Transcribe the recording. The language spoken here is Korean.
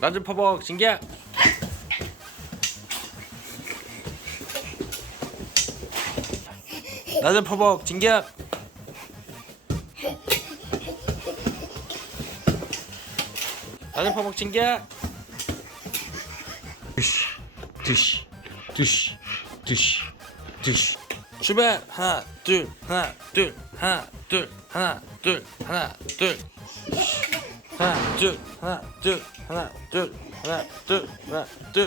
난 좀 퍼벅 신기야. 나 좀 퍼벅 신기야. 나는 퍼벅 신기야. 드시 드시 드시 드시 드시 출발 하나 둘 하나 둘 하나 둘 하나 둘 하나 둘 花ちゅ花ちゅ花ちゅ花ちゅ